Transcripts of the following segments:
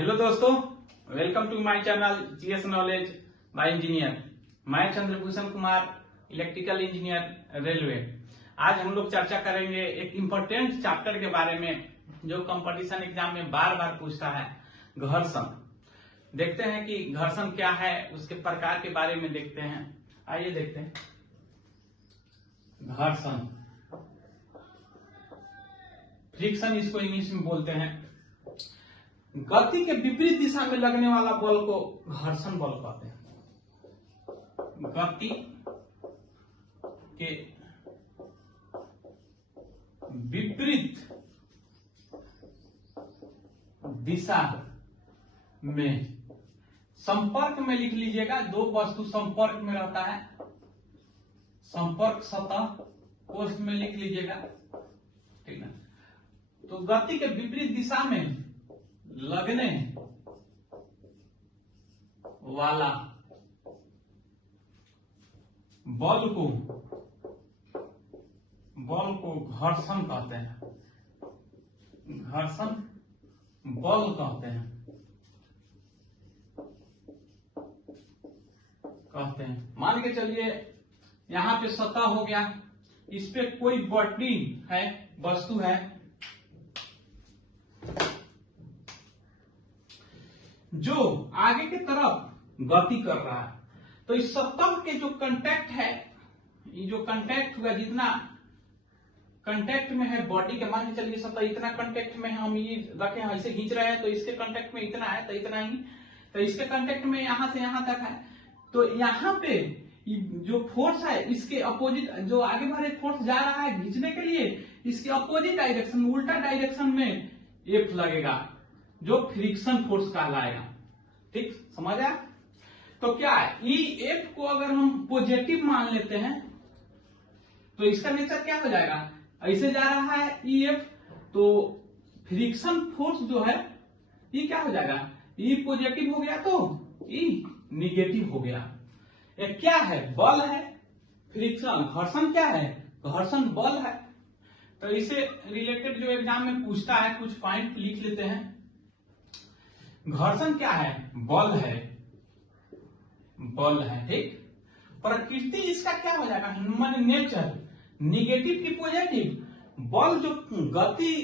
Hello दोस्तों, welcome to my channel GS knowledge by engineer. मैं Chandrabhushan Kumar, electrical engineer, railway. आज हम लोग चर्चा करेंगे एक इम्पोर्टेंट चैप्टर के बारे में जो कंपटीशन एग्जाम में बार बार पूछता है, घर्षण। देखते हैं कि घर्षण क्या है, उसके प्रकार के बारे में देखते हैं। आइए देखते हैं। घर्षण, फ्रिक्शन इसको इंग्लिश में बोलते हैं। गति के विपरीत दिशा में लगने वाला बल को घर्षण बल कहते हैं। गति के विपरीत दिशा में, संपर्क में लिख लीजिएगा। दो वस्तु संपर्क में रहता है, संपर्क सतह कोष्ठ में लिख लीजिएगा, ठीक ना। तो गति के विपरीत दिशा में लगने वाला बल को घर्षण कहते हैं। घर्षण बल कहते हैं। मान के चलिए यहां पे सतह हो गया, इस पे कोई बॉडी है, वस्तु है, जो आगे की तरफ गति कर रहा है। तो इस सतह के जो कांटेक्ट है, ये जो कांटेक्ट हुआ, जितना कांटेक्ट में है बॉडी के, मान के चलिए सतह इतना कांटेक्ट में हम ये रखे हैं, ऐसे खींच रहे हैं, तो इसके कांटेक्ट में इतना है, तो इतना ही, तो इसके कांटेक्ट में यहां से यहां तक है। तो यहां पे जो फोर्स है, इसके अपोजिट, जो आगे बढ़े फोर्स जा रहा है खींचने के लिए, इसके अपोजिट डायरेक्शन, उल्टा डायरेक्शन में एफ लगेगा, जो फ्रिक्शन फोर्स कहलाएगा। ठीक, समझ आया? तो क्या है, ई एफ को अगर हम पॉजिटिव मान लेते हैं तो इसका नेचर क्या हो जाएगा, ऐसे जा रहा है ई एफ, तो फ्रिक्शन फोर्स जो है ये क्या हो जाएगा, ई पॉजिटिव हो गया तो ई निगेटिव हो गया। ये क्या है, बल है। फ्रिक्शन, घर्षण क्या है, घर्षण बल है। तो इसे रिलेटेड जो एग्जाम में पूछता है, कुछ पॉइंट लिख लेते हैं। घर्षण क्या है, बल है, बल है। ठीक, प्रकृति इसका क्या हो जाएगा, मान नेचर, निगेटिव की पॉजिटिव। बल जो गति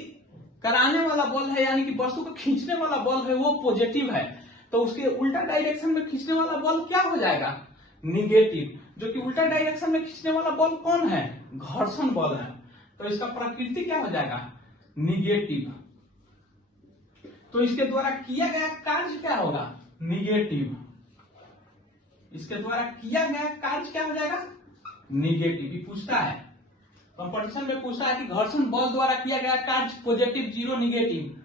कराने वाला बल है, यानी कि वस्तु को खींचने वाला बल है, वो पॉजिटिव है, तो उसके उल्टा डायरेक्शन में खींचने वाला बल क्या हो जाएगा, निगेटिव। जो कि उल्टा डायरेक्शन में खींचने वाला बल कौन है, घर्षण बल है। तो इसका प्रकृति क्या हो जाएगा, निगेटिव। तो इसके द्वारा किया गया कार्य क्या होगा, निगेटिव। इसके द्वारा किया गया कार्य क्या हो जाएगा, निगेटिव। ये पूछता है, कंपटीशन में पूछता है कि घर्षण बल द्वारा किया गया कार्य पॉजिटिव, जीरो, निगेटिव,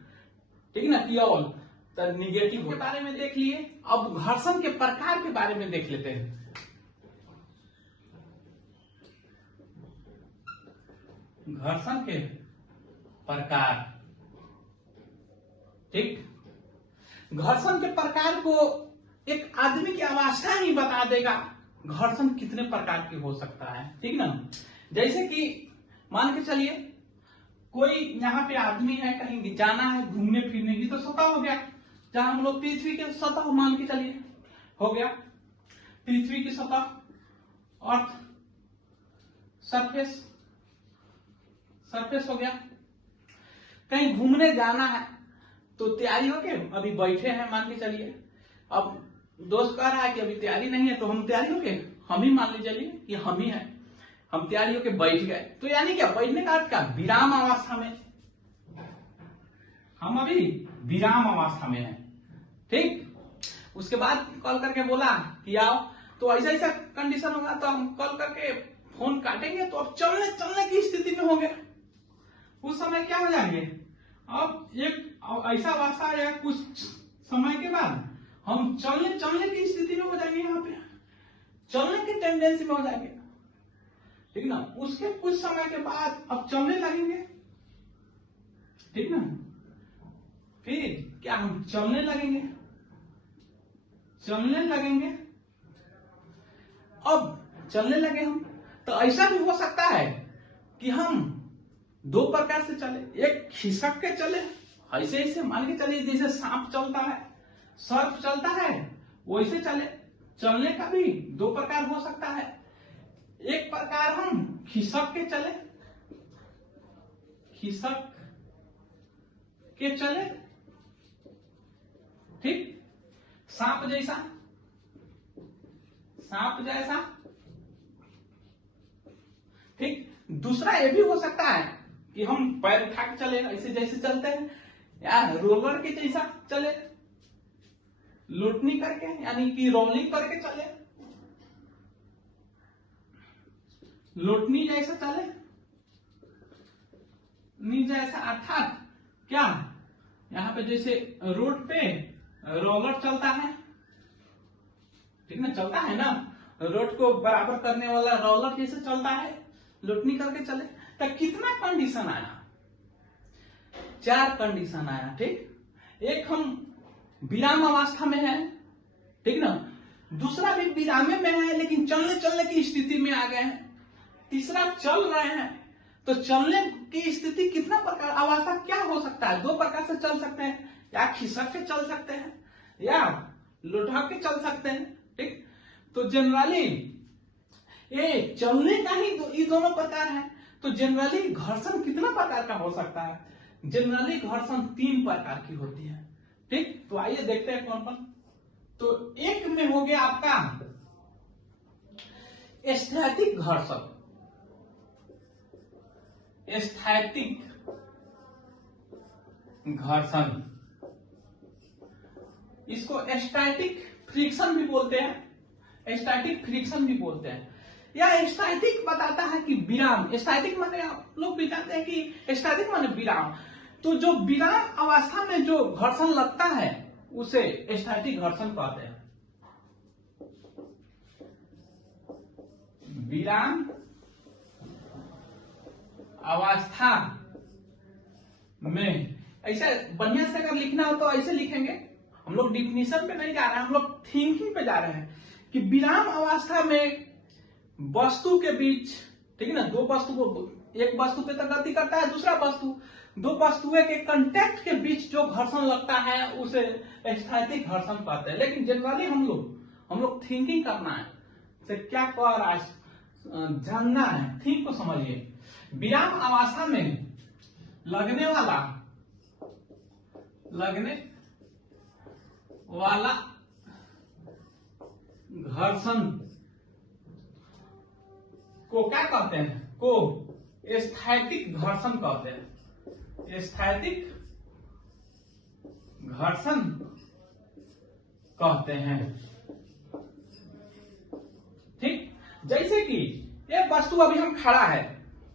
ठीक ना, केवल तो निगेटिव के बारे में देख लिए। अब घर्षण के प्रकार के बारे में देख लेते हैं। घर्षण के प्रकार, ठीक। घर्षण के प्रकार को एक आदमी की अवस्था ही बता देगा, घर्षण कितने प्रकार के हो सकता है, ठीक ना। जैसे कि मान के चलिए कोई यहाँ पे आदमी है, कहीं जाना है घूमने फिरने की, तो सतह हो गया, जहां हम लोग पृथ्वी के सतह मान के चलिए हो गया, पृथ्वी की सतह, अर्थ सरफेस, सरफेस हो गया। कहीं घूमने जाना है तो तैयारी हो गई, अभी बैठे हैं मान के चलिए। अब दोस्त कह रहा है कि अभी तैयारी नहीं है, तो हम तैयारी हो गए, हम ही मान लीजिए चलिए कि हम ही है, हम तैयारी होके बैठ गए। तो यानी क्या, बैठने का अर्थ क्या, विराम अवस्था में, हम अभी विराम अवस्था में हैं, ठीक। उसके बाद कॉल करके बोला कि आओ, तो ऐसा ऐसा कंडीशन होगा, तो हम कॉल करके फोन काटेंगे, तो अब चलने की स्थिति में होंगे। उस समय क्या हो जाएंगे, अब एक ऐसा अवस्था आएगा, कुछ समय के बाद हम चलने की स्थिति में हो जाएंगे, यहाँ पे चलने की टेंडेंसी में हो जाएंगे, ठीक ना। उसके कुछ समय के बाद अब चलने लगेंगे, ठीक ना। फिर क्या, हम चलने लगेंगे, अब चलने लगे हम, तो ऐसा भी हो सकता है कि हम दो प्रकार से चले, एक खिसक के चले ऐसे ऐसे मान के चलिए जैसे सांप चलता है, सर्प चलता है, वैसे चले। चलने का भी दो प्रकार हो सकता है। एक प्रकार हम खिसक के चले, खिसक के चले, ठीक, सांप जैसा, सांप जैसा, ठीक। दूसरा ये भी हो सकता है कि हम पैर उठा के चले, ऐसे जैसे चलते हैं, या रोलर के जैसा चले, लुटनी करके, यानी कि रोलिंग करके चले, लुटनी जैसा चले, नी जैसा, अर्थात क्या, यहां पे जैसे रोड पे रोलर चलता है, ठीक ना, चलता है ना, रोड को बराबर करने वाला रोलर जैसे चलता है, लुटनी करके चले। तो कितना कंडीशन आया? 4 कंडीशन आया, ठीक। एक हम विराम अवस्था में है, ठीक ना, दूसरा भी विराम में है लेकिन चलने चलने की स्थिति में आ गए हैं, तीसरा चल रहे हैं। तो चलने की स्थिति कितना प्रकार, अवस्था क्या हो सकता है? 2 प्रकार से चल सकते हैं, या खिसक के चल सकते हैं या लुढ़क के चल सकते हैं, ठीक। तो जनरली ये चलने का ही ये दोनों प्रकार है। तो जनरली घर्षण कितना प्रकार का हो सकता है? जनरली घर्षण 3 प्रकार की होती है, ठीक। तो आइए देखते हैं कौन कौन। तो एक में हो गया आपका स्थैतिक घर्षण, स्थैतिक घर्षण, इसको स्टैटिक फ्रिक्शन भी बोलते हैं, स्टैटिक फ्रिक्शन भी बोलते हैं। या स्टैटिक बताता है कि विराम, स्टैटिक माने आप लोग भी जानते हैं कि स्टैटिक माने विराम। तो जो विराम अवस्था में जो घर्षण लगता है उसे स्टैटिक घर्षण कहते हैं। विराम अवस्था में, ऐसे बढ़िया से अगर लिखना हो तो ऐसे लिखेंगे, हम लोग डिफिनीशन पे नहीं जा रहे हैं, हम लोग थिंकिंग पे जा रहे हैं कि विराम अवस्था में वस्तु के बीच, ठीक है ना, दो वस्तु को, एक वस्तु पे तो गति करता है, दूसरा वस्तु, दो वस्तुएं के कांटेक्ट के बीच जो घर्षण लगता है उसे स्थैतिक घर्षण कहते हैं। लेकिन जनरली हम लोग थिंकिंग करना है, तो क्या कह रहा है जानना है, थिंक को समझिए। विराम अवस्था में लगने वाला घर्षण को क्या कहते हैं? को स्थैतिक घर्षण कहते हैं, स्थैतिक घर्षण कहते हैं, ठीक। जैसे कि ये वस्तु अभी हम खड़ा है,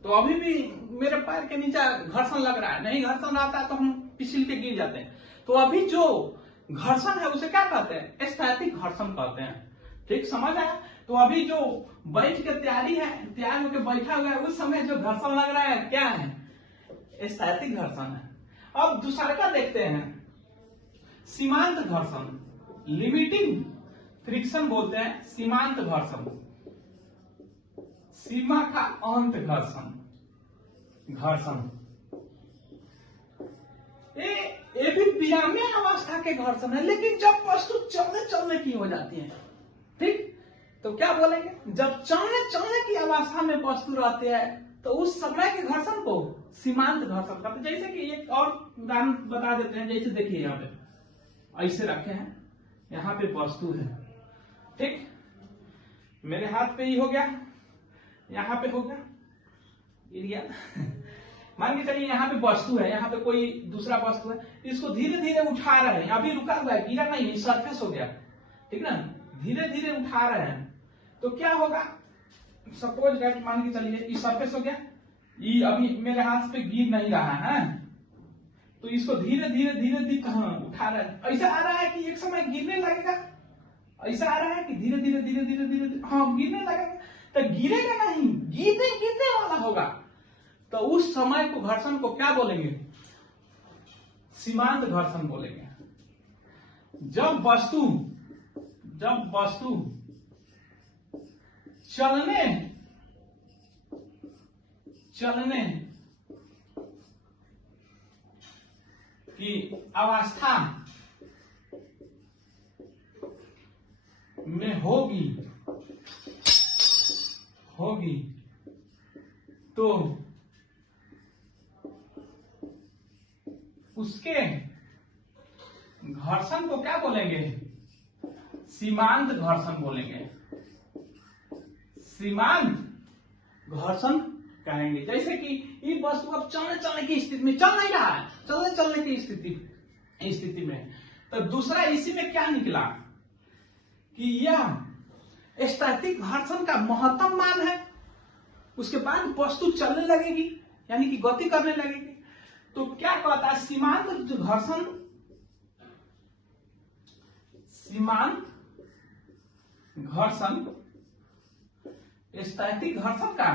तो अभी भी मेरे पैर के नीचे घर्षण लग रहा है, नहीं घर्षण आता है तो हम फिसल के गिर जाते हैं। तो अभी जो घर्षण है उसे क्या कहते हैं? स्थैतिक घर्षण कहते हैं, ठीक, समझ आया। तो अभी जो बैठ के तैयार होकर बैठा हुआ है, उस समय जो घर्षण लग रहा है क्या है? स्थैतिक घर्षण है। अब दूसरा का देखते हैं, सीमांत घर्षण, लिमिटिंग फ्रिक्शन बोलते हैं, सीमांत घर्षण, सीमा का अंत घर्षण, ये भी विराम्य अवस्था के घर्षण है, लेकिन जब वस्तु चलने की हो जाती है, ठीक, तो क्या बोलेंगे? जब चलने की अवस्था में वस्तु रहती है तो उस समय के घर्षण को सीमांत घर्षण कहते हैं। जैसे कि एक और उदाहरण बता देते हैं, जैसे देखिए यहाँ पे ऐसे रखे हैं, यहाँ पे वस्तु है, ठीक, मेरे हाथ पे ही हो गया, यहाँ पे हो गया, गिर गया मान के चलिए यहाँ पे वस्तु है, यहाँ पे कोई दूसरा वस्तु है, इसको धीरे धीरे उठा रहे हैं, अभी रुका हुआ है, गिरा नहीं, सरफेस हो गया, ठीक ना, धीरे धीरे उठा रहे हैं, तो क्या होगा? सपोज दैट मान के चलिए ये सरफेस हो गया, ये अभी मेरे हाथ पे गिर नहीं रहा है, तो इसको धीरे धीरे उठा रहे हैं। ऐसा आ रहा है कि एक समय गिरने लगेगा, ऐसा आ रहा है कि धीरे धीरे हाँ गिरने लगेगा, तो गिरेगा नहीं, गिरने वाला होगा, तो उस समय को घर्षण को क्या बोलेंगे? सीमांत घर्षण बोलेंगे। जब वस्तु की अवस्था में होगी तो उसके घर्षण को क्या बोलेंगे? सीमांत घर्षण बोलेंगे, सीमांत घर्षण कहेंगे। जैसे कि ये वस्तु अब चलने की स्थिति में चल नहीं रहा है, चलने की स्थिति में, तो दूसरा इसी में क्या निकला कि यह स्टैटिक घर्षण का महत्तम मान है। उसके बाद वस्तु चलने लगेगी, यानी कि गति करने लगेगी, तो क्या कहता है? सीमांत घर्षण, स्टैटिक घर्षण का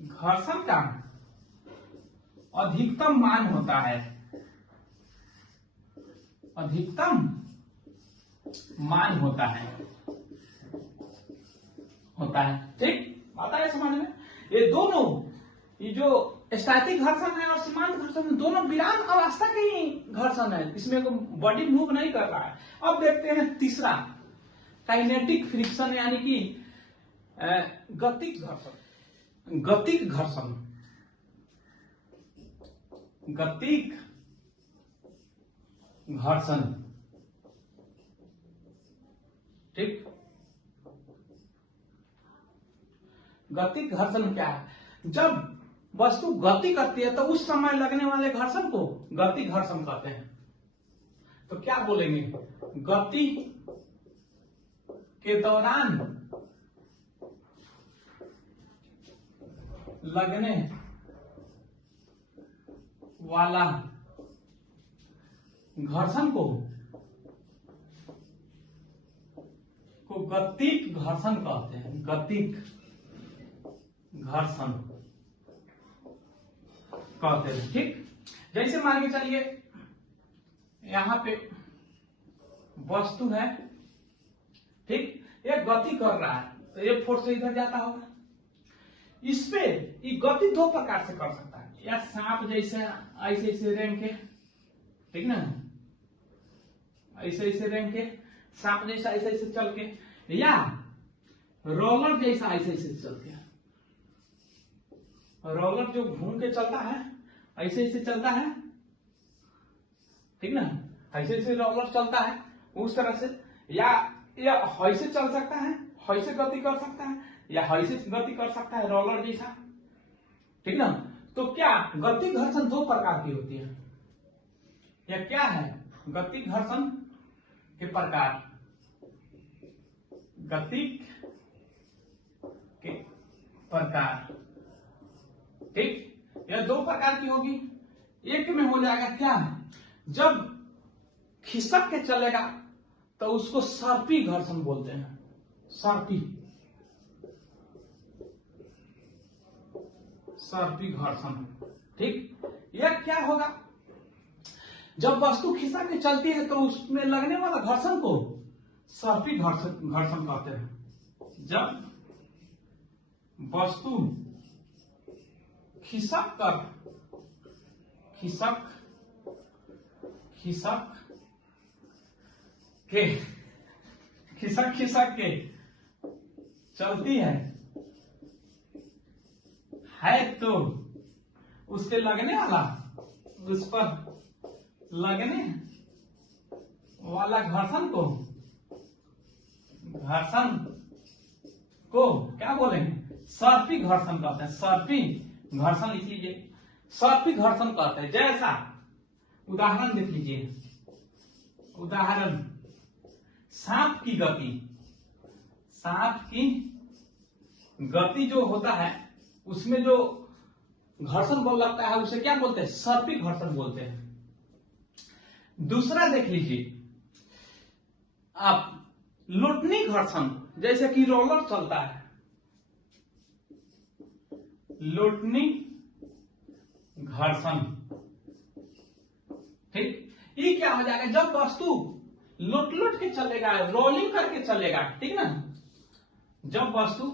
घर्षण का अधिकतम मान होता है, अधिकतम मान होता है, ठीक आता है समझ में? ये दोनों, ये जो स्टैटिक घर्षण है और सीमांत घर्षण, दोनों विराम अवस्था के ही घर्षण है, इसमें बॉडी मूव नहीं कर रहा है। अब देखते हैं तीसरा, काइनेटिक फ्रिक्शन, यानी कि गतिक घर्षण। गतिक घर्षण, ठीक। गतिक घर्षण क्या है? जब वस्तु गति करती है तो उस समय लगने वाले घर्षण को गतिक घर्षण कहते हैं। तो क्या बोलेंगे? गति के दौरान लगने वाला घर्षण को गतिक घर्षण कहते हैं, गतिक घर्षण कहते हैं, ठीक। जैसे मान के चलिए यहां पे वस्तु है, ठीक, ये गति कर रहा है, तो ये फोर्स से इधर जाता होगा। इस पे ये गति दो प्रकार से कर सकता है, या सांप जैसे ऐसे ऐसे रेंग के, ठीक ना, ऐसे ऐसे रेंग के, सांप जैसा ऐसे ऐसे चल के, या रोलर जैसा ऐसे ऐसे चल के। रोलर जो घूम के चलता है, ऐसे ऐसे चलता है, ठीक ना, ऐसे ऐसे रोलर चलता है उस तरह से, या ऐसे चल सकता है, ऐसे गति कर सकता है, या ऐसे गति कर सकता है रोलर जैसा, ठीक ना। तो क्या गति घर्षण दो प्रकार की होती है, या क्या है गति घर्षण के प्रकार? गतिक के प्रकार, ठीक, यह दो प्रकार की होगी। एक में हो जाएगा क्या, जब खिसक के चलेगा तो उसको सर्पी घर्षण बोलते हैं, सर्पी घर्षण, ठीक। यह क्या होगा, जब वस्तु खिसक के चलती है तो उसमें लगने वाला घर्षण को सर्पी घर्षण कहते हैं। जब वस्तु खिसक के चलती है तो उससे लगने वाला, उस पर लगने वाला घर्षण को क्या बोलेंगे? सर्पी घर्षण कहते हैं। सर्पी घर्षण लिख लीजिए, सर्पी घर्षण कहते हैं। जैसा उदाहरण देख लीजिए, उदाहरण सांप की गति जो होता है उसमें जो घर्षण बल लगता है उसे क्या बोलते हैं? सर्पी घर्षण बोलते हैं। दूसरा देख लीजिए आप, लुटनी घर्षण, जैसे कि रोलर चलता है, लुटनी घर्षण, ठीक। ये क्या हो जाएगा, जब वस्तु लुट के चलेगा, रोलिंग करके चलेगा, ठीक ना, जब वस्तु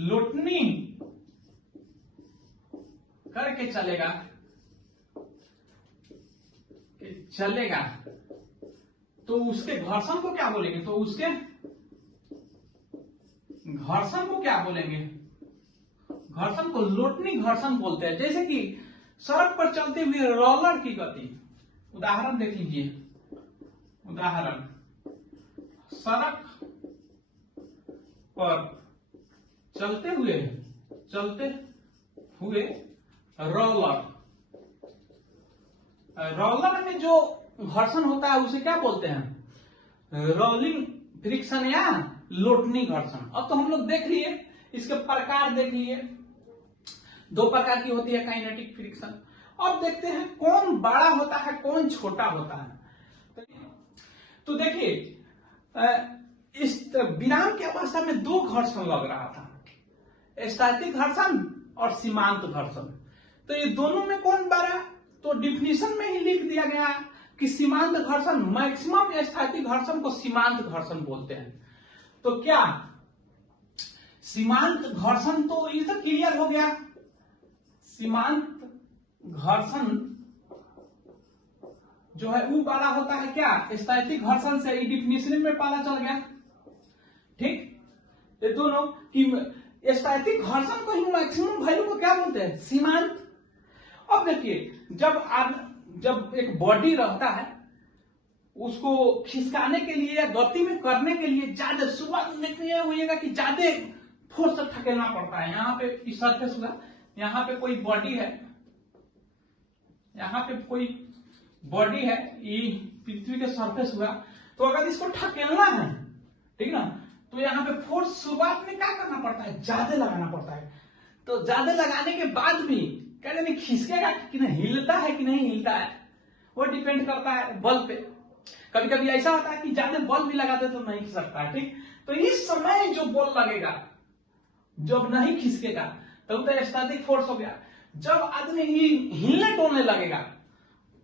लोटनी करके चलेगा तो उसके घर्षण को क्या बोलेंगे? तो उसके घर्षण को क्या बोलेंगे? घर्षण को लोटनी घर्षण बोलते हैं। जैसे कि सड़क पर चलते हुए रोलर की गति, उदाहरण देख लीजिए, उदाहरण सड़क पर चलते हुए रोलर में जो घर्षण होता है उसे क्या बोलते हैं? रोलिंग फ्रिक्शन या लोटनी घर्षण। अब तो हम लोग देख लिए, इसके प्रकार देख लिए, दो प्रकार की होती है काइनेटिक फ्रिक्शन। अब देखते हैं कौन बड़ा होता है कौन छोटा होता है। तो देखिए इस विराम की अवस्था में दो घर्षण लग रहा था, स्थैतिक घर्षण और सीमांत घर्षण। तो ये दोनों में कौन बड़ा? तो डिफिनीशन में ही लिख दिया गया कि सीमांत घर्षण, मैक्सिमम स्थैतिक घर्षण को सीमांत घर्षण बोलते हैं। तो क्या सीमांत घर्षण, तो ये तो क्लियर हो गया। सीमांत घर्षण जो है वो बड़ा होता है क्या? स्थैतिक घर्षण से। ये डिफिनीशन में पता चल गया। ठीक, ये दोनों की स्थैतिक घर्षण को ही मैक्सिमम वैल्यू को क्या बोलते हैं? सीमांत। अब देखिए जब एक बॉडी रहता है उसको खिसकाने के लिए या गति में करने के लिए ज्यादा शुरुआत देखने होगा कि ज्यादा फोर्स से ठकेलना पड़ता है। यहाँ पे इस सरफेस हुआ, यहाँ पे कोई बॉडी है, यहाँ पे कोई बॉडी है, ये पृथ्वी के सरफेस हुआ, तो अगर इसको ठकेलना है, ठीक ना, तो यहाँ पे फोर्स शुरुआत में क्या करना पड़ता है? ज्यादा लगाना पड़ता है। तो ज्यादा लगाने के बाद भी क्या नहीं खिसकेगा कि नहीं, हिलता है कि नहीं हिलता है, वो डिपेंड करता है बल पे। कभी कभी ऐसा होता है कि ज्यादा बल भी लगाते तो नहीं खिसकता है। ठीक, तो इस समय जो बल लगेगा, जब नहीं खिसकेगा तब तो स्टैटिक फोर्स हो गया। जब आदमी हिलने डोलने लगेगा,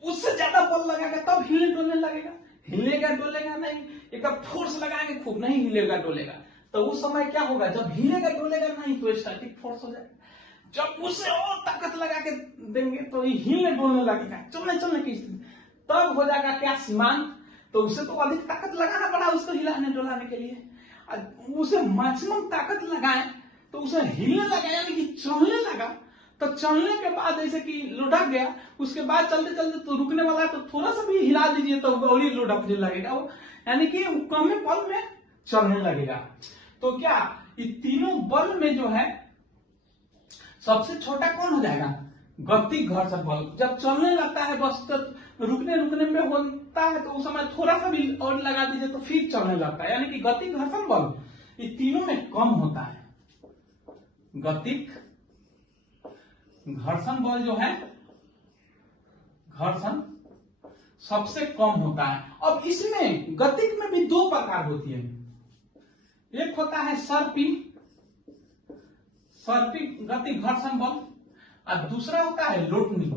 उससे ज्यादा बल लगेगा तब हिलने डोलने लगेगा। हिलेगा डोलेगा नहीं, एक फोर्स लगाएंगे खूब, नहीं हिलेगा डोलेगा, तो उस समय क्या होगा? जब हिलेगा डोलेगा नहीं तो स्टैटिक फोर्स हो जाएगा। जब उसे और ताकत लगा के देंगे तो ये हिलने डोलने लगेगा, चलने की स्थिति, तब हो जाएगा क्या? सीमांत। तो उसे तो अधिक ताकत लगाना पड़ा उसको हिलाने डोलाने के लिए। उसे मैक्सिमम ताकत लगाए तो उसे हिलने लगा, यानी कि चलने लगा। तो चलने के बाद जैसे कि लुढ़क गया, उसके बाद चलते चलते तो रुकने वाला है, तो थोड़ा सा भी हिला दीजिए तो और ही लुढ़कने लगेगा वो, यानी कि कम बल में चलने लगेगा। तो क्या ये तीनों बल में जो है सबसे छोटा कौन हो जाएगा? गतिक घर्षण बल। जब चलने लगता है बस तो रुकने में होता है, तो उस समय थोड़ा सा भी और लगा दीजिए तो फिर चलने लगता है, यानी कि गतिक घर्षण बल ये तीनों में कम होता है। गतिक घर्षण बल जो है घर्षण सबसे कम होता है। अब इसमें गतिक में भी दो प्रकार होती है, एक होता है सर्पी गतिक घर्षण बल और दूसरा होता है लोटनी।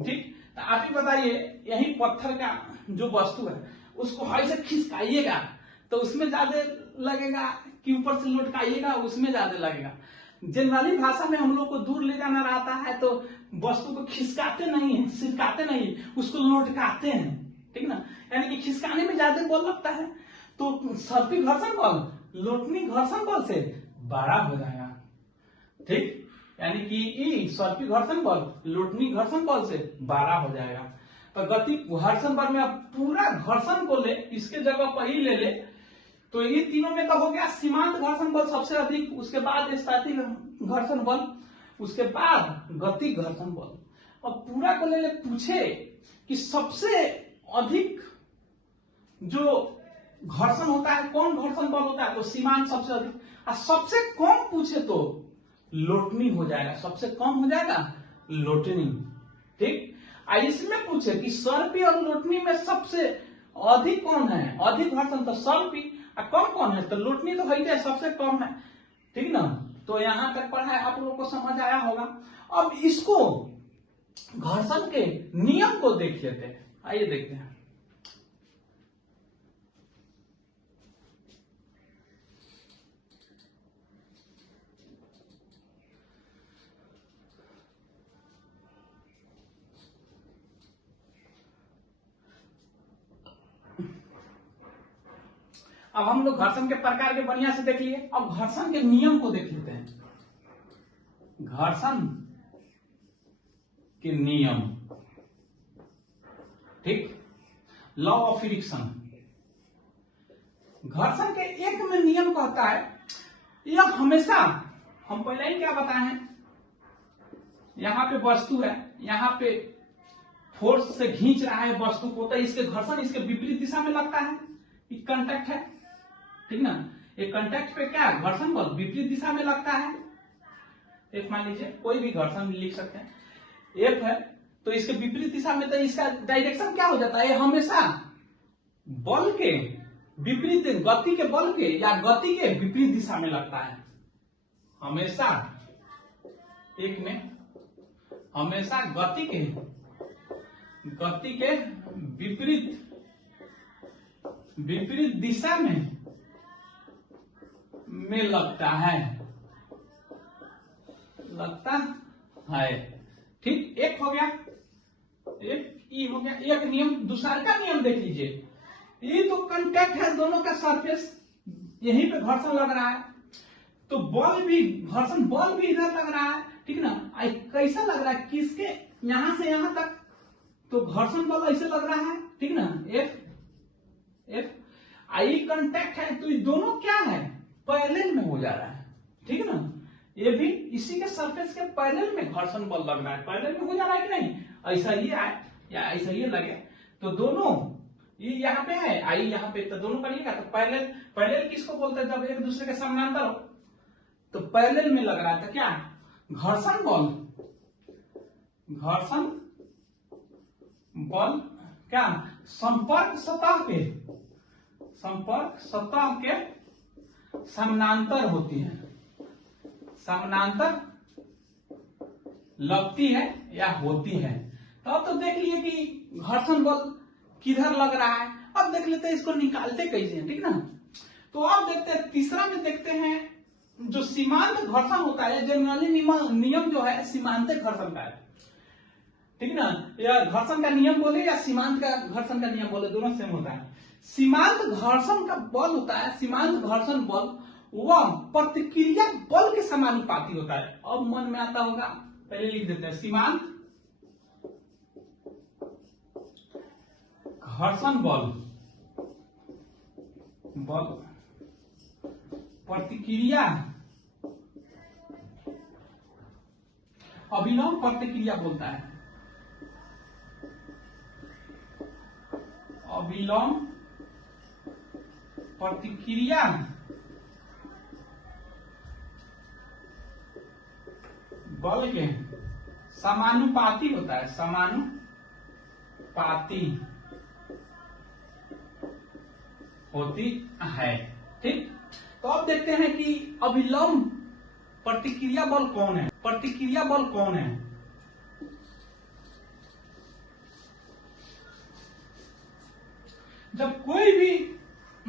ठीक, तो आप ही बताइए, यही पत्थर का जो वस्तु है उसको ऐसे खिसकाइएगा तो उसमें ज्यादा लगेगा कि ऊपर से लुढ़काइएगा उसमें ज्यादा लगेगा? जनरली भाषा में हम लोग को दूर ले जाना रहता है तो वस्तु को खिसकाते नहीं है, सिरकाते नहीं, उसको लुढ़काते हैं। ठीक ना, यानी कि खिसकाने में ज्यादा बल लगता है। तो सर्पी घर्षण बल लोटनी घर्षण बल से बड़ा हो जाएगा। ठीक, यानी कि सर्पी घर्षण बल लोटनी घर्षण बल से बड़ा हो जाएगा। तो गतिक घर्षण बल में अब पूरा घर्षण को ले, इसके जगह पर ही ले ले, तो ये तीनों में तो हो गया सीमांत घर्षण बल सबसे अधिक, उसके बाद स्थैतिक घर्षण बल, उसके बाद गतिक घर्षण बल। और पूरा को ले ले, पूछे कि सबसे अधिक जो घर्षण होता है कौन घर्षण बल होता है? तो सीमांत सबसे अधिक, और सबसे कम पूछे तो लोटनी हो जाएगा, सबसे कम हो जाएगा लोटनी। ठीक, इसमें पूछे कि सर्पी और लोटनी में सबसे अधिक कौन है? अधिक घर्षण तो सर्पी, और कम कौन है? तो लोटनी तो है सबसे कम है। ठीक ना, तो यहां तक पढ़ा है, आप लोगों को समझ आया होगा। अब इसको घर्षण के नियम को देख लेते हैं, आइए देखते हैं। अब हम लोग घर्षण के प्रकार के बढ़िया से देख लिए, अब घर्षण के नियम को देख लेते हैं। घर्षण के नियम, ठीक, लॉ ऑफ फ्रिक्शन। घर्षण के एक में नियम कहता है, यह हमेशा, हम पहले ही क्या बताए हैं, यहां पे वस्तु है, यहां पे फोर्स से खींच रहा है वस्तु को, तो इसके घर्षण इसके विपरीत दिशा में लगता है, ये कांटेक्ट है, ठीक ना। ये कांटेक्ट पे क्या घर्षण बल विपरीत दिशा में लगता है। एक मान लीजिए कोई भी घर्षण लिख सकते हैं, एफ है तो इसके विपरीत दिशा में, तो इसका डायरेक्शन क्या हो जाता है, हमेशा बल के विपरीत, गति के बल के या गति के विपरीत दिशा में लगता है। हमेशा एक में हमेशा गति के विपरीत दिशा में लगता है, ठीक। एक हो गया, एक ई हो गया, एक नियम। दूसरा का नियम देख लीजिए, ये तो कांटेक्ट है दोनों का सरफेस, यहीं पे घर्षण लग रहा है, तो बल भी, घर्षण बल भी इधर लग रहा है, ठीक ना। कैसा लग रहा है, किसके, यहां से यहां तक, तो घर्षण बल ऐसे लग रहा है, ठीक ना। एफ आई कांटेक्ट है, तो ये दोनों क्या है, पैरेलल में हो जा रहा है, ठीक ना। ये भी इसी के सरफेस के पैरेलल में घर्षण बल लग रहा है, पैरेलल में हो जा रहा है कि नहीं, ऐसा ये आए या ऐसा ये लगे, तो दोनों ये यहाँ पे है, आई यहाँ पे, तो दोनों करिएगा तो पैरेलल किसको बोलते हैं, जब एक दूसरे के समानांतर हो तो पैरेलल में लग रहा है, तो क्या घर्षण बल क्या संपर्क सतह के समानांतर होती है, समानांतर लगती है या होती है। तो अब तो देख लिए कि घर्षण बल किधर लग रहा है। अब देख लेते हैं इसको निकालते कैसे हैं, ठीक ना। तो अब देखते हैं तीसरा में, देखते हैं जो सीमांत घर्षण होता है, जनरली नियम जो है सीमांत घर्षण का है, ठीक ना। या घर्षण का नियम बोले या सीमांत का घर्षण का नियम बोले, दोनों सेम होता है। सीमांत घर्षण का बल होता है, सीमांत घर्षण बल वह प्रतिक्रिया बल के समानुपाती होता है। अब मन में आता होगा, पहले लिख देते हैं, सीमांत घर्षण बल प्रतिक्रिया अभिलंब प्रतिक्रिया बोलता है, अभिलंब प्रतिक्रिया बल के समानुपाती होता है, समानुपाती होती है, ठीक। तो अब देखते हैं कि अभिलंब प्रतिक्रिया बल कौन है, प्रतिक्रिया बल कौन है। जब कोई भी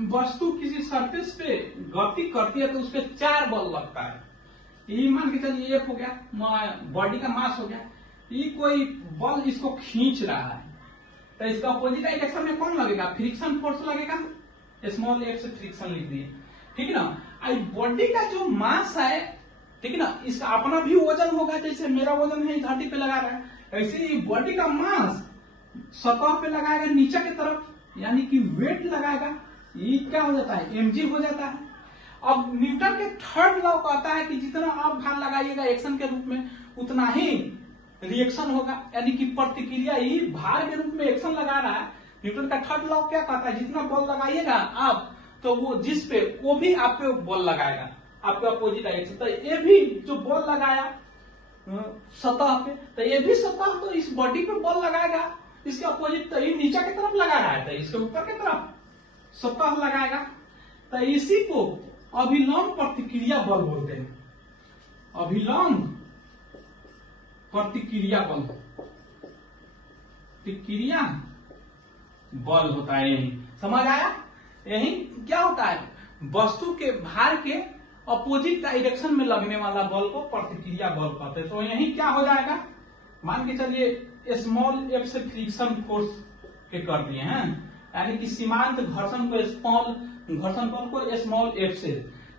वस्तु किसी सरफेस पे गति करती है तो उसपे 4 बल लगता है। ये मान के चलिए एक हो गया, बॉडी का मास हो गया, ये कोई बल इसको खींच रहा है, तो इसका अपोजिट डायरेक्शन में कौन लगेगा, फ्रिक्शन फोर्स लगेगा, स्मॉल एफ से फ्रिक्शन लिख दिए, ठीक है ना। आई बॉडी का जो मास है, ठीक है ना, इसका अपना भी वजन होगा, जैसे मेरा वजन है धरती पे लगा रहा है, ऐसे ही बॉडी का मास सतह पे लगाएगा नीचे की तरफ, यानी कि वेट लगाएगा, ये क्या हो जाता है, mg हो जाता है। अब न्यूटन के थर्ड लॉ कहता है कि जितना आप भार लगाइएगा एक्शन के रूप में उतना ही रिएक्शन होगा, यानी कि प्रतिक्रिया ही भार के रूप में एक्शन लगा रहा है। न्यूटन का थर्ड लॉ क्या कहता है, जितना बल लगाइएगा आप, तो वो जिस पे वो भी आप पे बल लगाएगा, आपके अपोजिट डायरेक्शन। तो ये भी जो बल लगाया सतह पे, तो ये भी सतह तो इस बॉडी पे बल लगाएगा, इसके अपोजिट, तो ये नीचे की तरफ लगा रहा है तो इसके ऊपर की तरफ सतह लगाएगा। तो इसी को अभिलंब प्रतिक्रिया बल बोलते हैं, अभिलंब प्रतिक्रिया बल, प्रतिक्रिया बल होता है। यही समझ आया, यही क्या होता है, वस्तु के भार के अपोजिट डायरेक्शन में लगने वाला बल को प्रतिक्रिया बल कहते हैं। तो यही क्या हो जाएगा, मान के चलिए स्मॉल एफ से फ्रिक्शन फोर्स के कर दिए हैं, यानी कि सीमांत घर्षण को स्मॉल घर्षण बल को स्मॉल एफ से,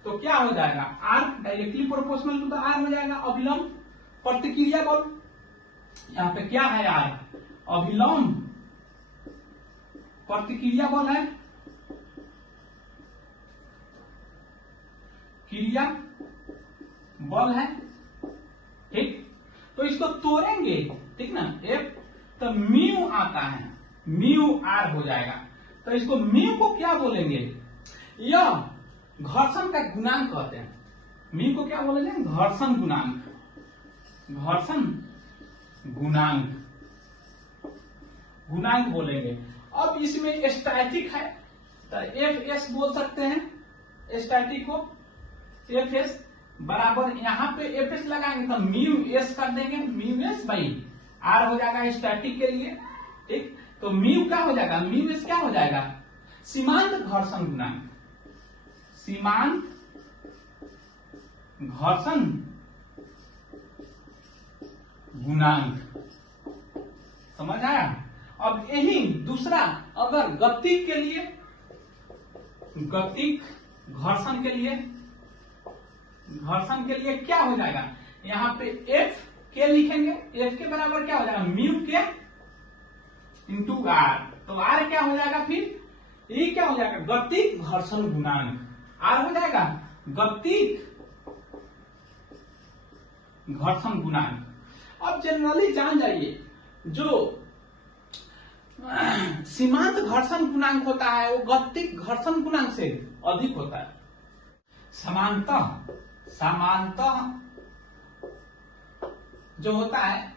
तो क्या हो जाएगा R directly proportional to the R हो जाएगा अभिलंब प्रतिक्रिया बल। यहाँ पे क्या है आर, अभिलंब प्रतिक्रिया बल है, क्रिया बल है, ठीक। तो इसको तोड़ेंगे, ठीक ना, एफ तो म्यू आता है, म्यू आर हो जाएगा। तो इसको म्यू को क्या बोलेंगे, यह घर्षण का गुणांक कहते हैं। म्यू को क्या बोलेंगे, घर्षण गुणांक, घर्षण गुणांक, गुणांक बोलेंगे। अब इसमें स्टैटिक है तो एफ एस बोल सकते हैं स्टैटिक को, एफ एस बराबर यहाँ पे एफ एस लगाएंगे तो म्यू एस कर देंगे, म्यू एस बाई आर हो जाएगा स्टैटिक के लिए, ठीक। तो म्यू क्या हो जाएगा, म्यू एस क्या हो जाएगा, सीमांत घर्षण गुणांक, सीमांत घर्षण गुणांक, समझ आया। अब यही दूसरा, अगर गतिक के लिए, गतिक घर्षण के लिए, घर्षण के लिए क्या हो जाएगा, यहाँ पे एफ के लिखेंगे, एफ के बराबर क्या हो जाएगा, म्यू के इंटू आर। तो आर क्या हो जाएगा, फिर ये क्या हो जाएगा, गतिक घर्षण गुणांक, आर हो जाएगा गतिक घर्षण गुणांक। अब जनरली जान जाइए, जो सीमांत घर्षण गुणांक होता है वो गतिक घर्षण गुणांक से अधिक होता है। समानतः, समानतः जो होता है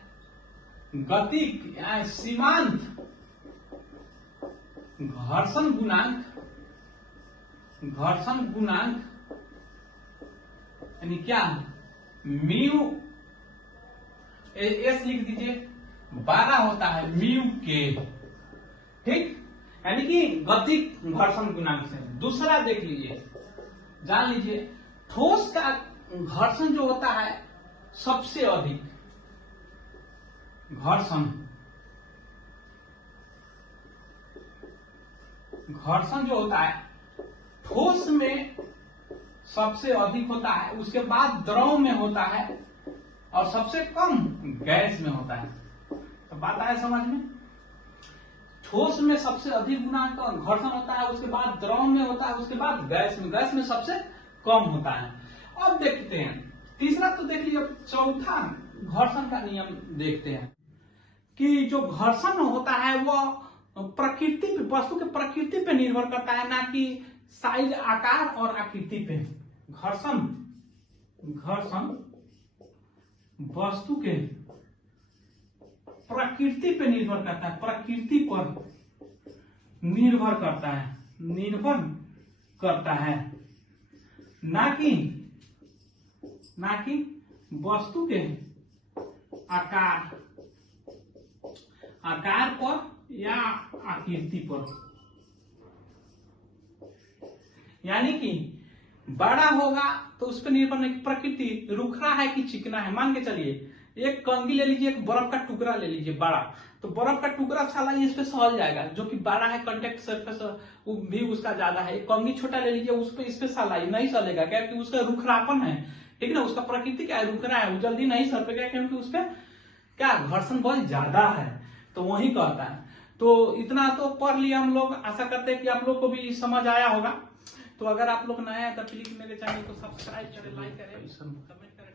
गतिक सीमांत घर्षण गुणांक, घर्षण गुणांक यानी क्या, म्यू एस लिख दीजिए, 12 होता है म्यू के, ठीक। यानी कि गतिक घर्षण गुणांक से। दूसरा देख लीजिए, जान लीजिए, ठोस का घर्षण जो होता है सबसे अधिक घर्षण, घर्षण जो होता है ठोस में सबसे अधिक होता है, उसके बाद द्रव में होता है और सबसे कम गैस में होता है। तो बात आया समझ में, ठोस में सबसे अधिक गुणांक घर्षण होता है, उसके बाद द्रव में होता है, उसके बाद गैस में सबसे कम होता है। अब देखते हैं तीसरा, तो देख लीजिए चौथा घर्षण का नियम देखते हैं कि जो घर्षण होता है वह प्रकृति पे, वस्तु के प्रकृति पे निर्भर करता है, ना कि साइज, आकार और आकृति पे। घर्षण, घर्षण वस्तु के प्रकृति पे निर्भर करता है, प्रकृति पर निर्भर करता है, निर्भर करता है, ना कि वस्तु के आकार, आकार पर या आकृति पर। यानी कि बड़ा होगा तो उस पर निर्भर नहीं, प्रकृति रुखरा है कि चिकना है। मान के चलिए एक कंघी ले लीजिए, एक बर्फ का टुकड़ा ले लीजिए बड़ा, तो बर्फ का टुकड़ा साला इस पे सहल जाएगा, जो कि बड़ा है, कांटेक्ट सरफेस भी उसका ज्यादा है। एक कंघी छोटा ले लीजिए, उस पे इस पे साला नहीं सलेगा, क्योंकि उसका रुखरापन है, ठीक ना, उसका प्रकृति क्या है, रुखरा है, वो जल्दी नहीं सलेगा, क्योंकि उस पे क्या घर्षण बल ज्यादा है। तो वही कहता है। तो इतना तो पढ़ लिया हम लोग, आशा करते हैं कि आप लोग को भी समझ आया होगा। तो अगर आप लोग नए हैं तो प्लीज मेरे चैनल को सब्सक्राइब करें, लाइक करें, कमेंट करें।